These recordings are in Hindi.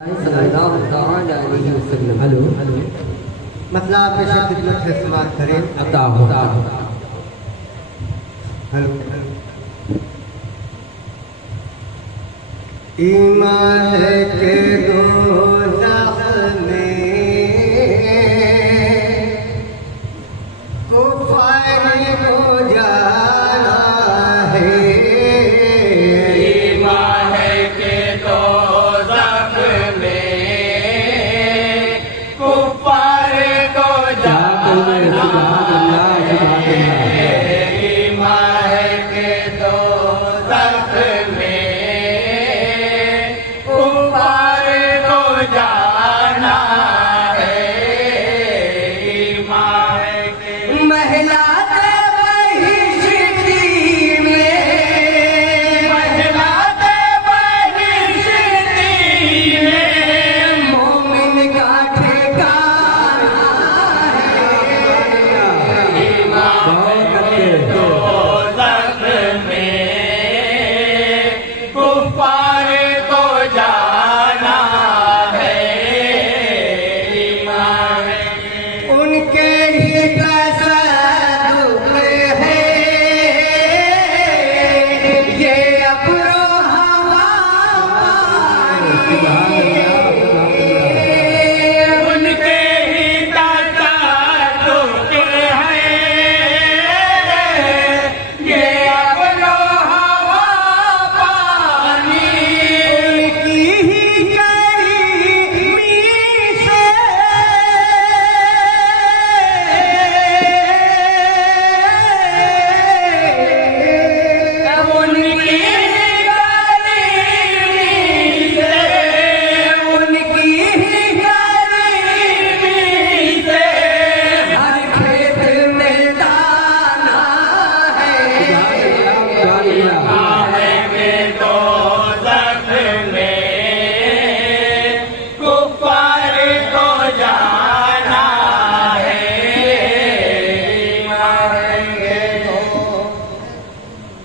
हेलो मतलब आप ऐसे कितना इस्तेमाल करें हेलो ईमान के दोज़ख में कुफर को जाना है। ईमान के दोज़ख में कुफर को जाना है। ईमान के दोज़ख में कुफर को जाना है। ईमान के महिला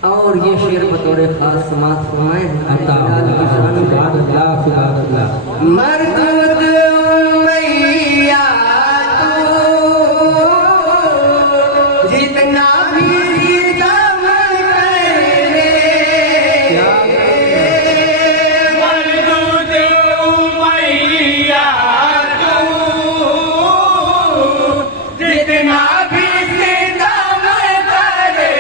और ये शेर बतौर खास समाज फरमाए मरदूद मैया तू जितना भी दम करे मरदूद मैया तू जितना भी सितम करे।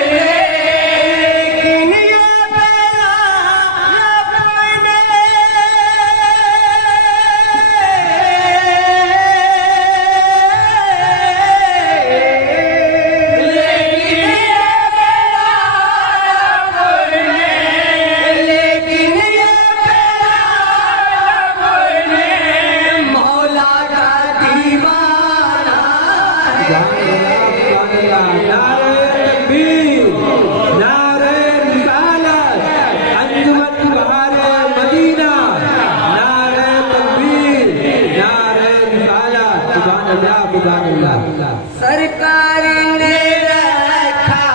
सरकार ने रखा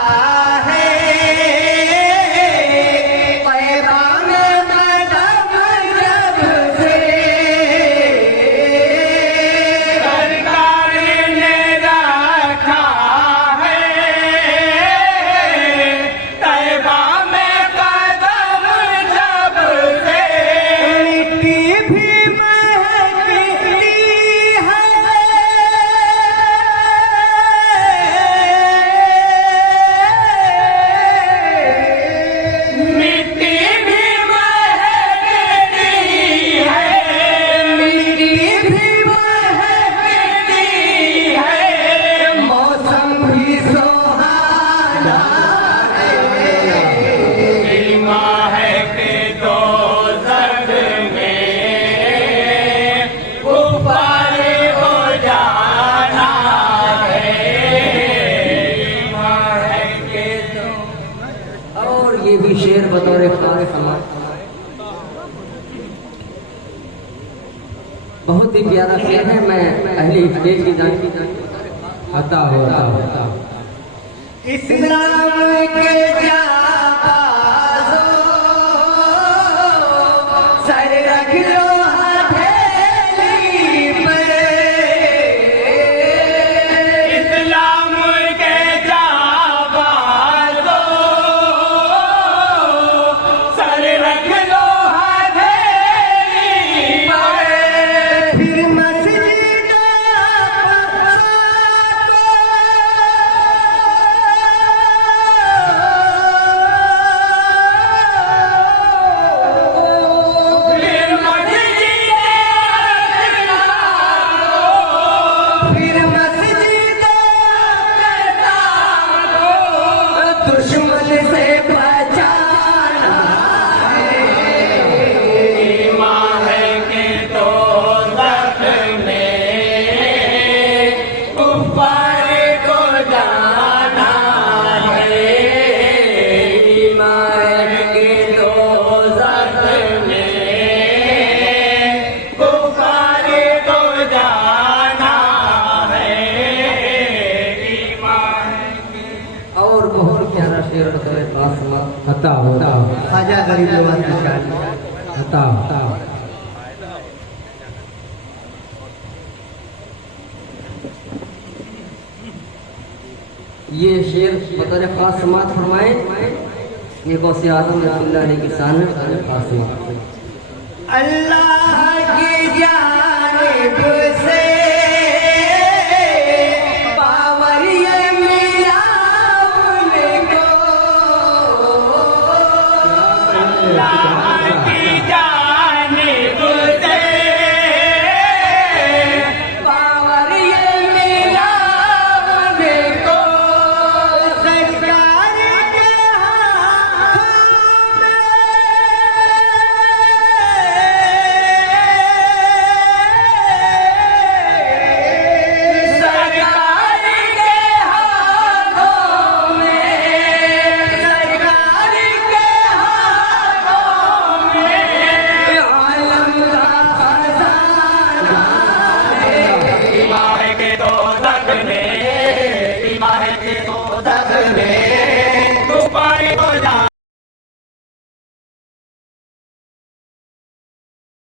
है पैगाम कदम जब से। सरकार ने रखा है तैबा में कदम जब से। मिट्टी भी महकती है मिट्टी भी महकती है। मिट्टी भी महकती है मौसम भी सुहाना ईमान के दोज़ख में कुफर को जाना है। ईमान के और ये भी शेर बतौर खास समाज बहुत ही प्यारा शेर है। मैं पहले स्टेज की जानती इस्लाम के जाबाज़ों सर रख लो हाथे बताओ बताओ ख्वाजा गरीब नवाज की शान। बताओ बताओ। ये शेर बतौर खास समात फरमाए। ये गौसे आजम रसूलुल्लाह की शान है खास समात। अल्लाह की जानिब से पावर ये मिला उनको, अल्लाह की जानिब से पावर ये मिला उनको, सरकार के सरकार के हाथों में, सरकार के हाथों में आलम का खजाना है। इमाम के दो दग में, इमाम के दो दग में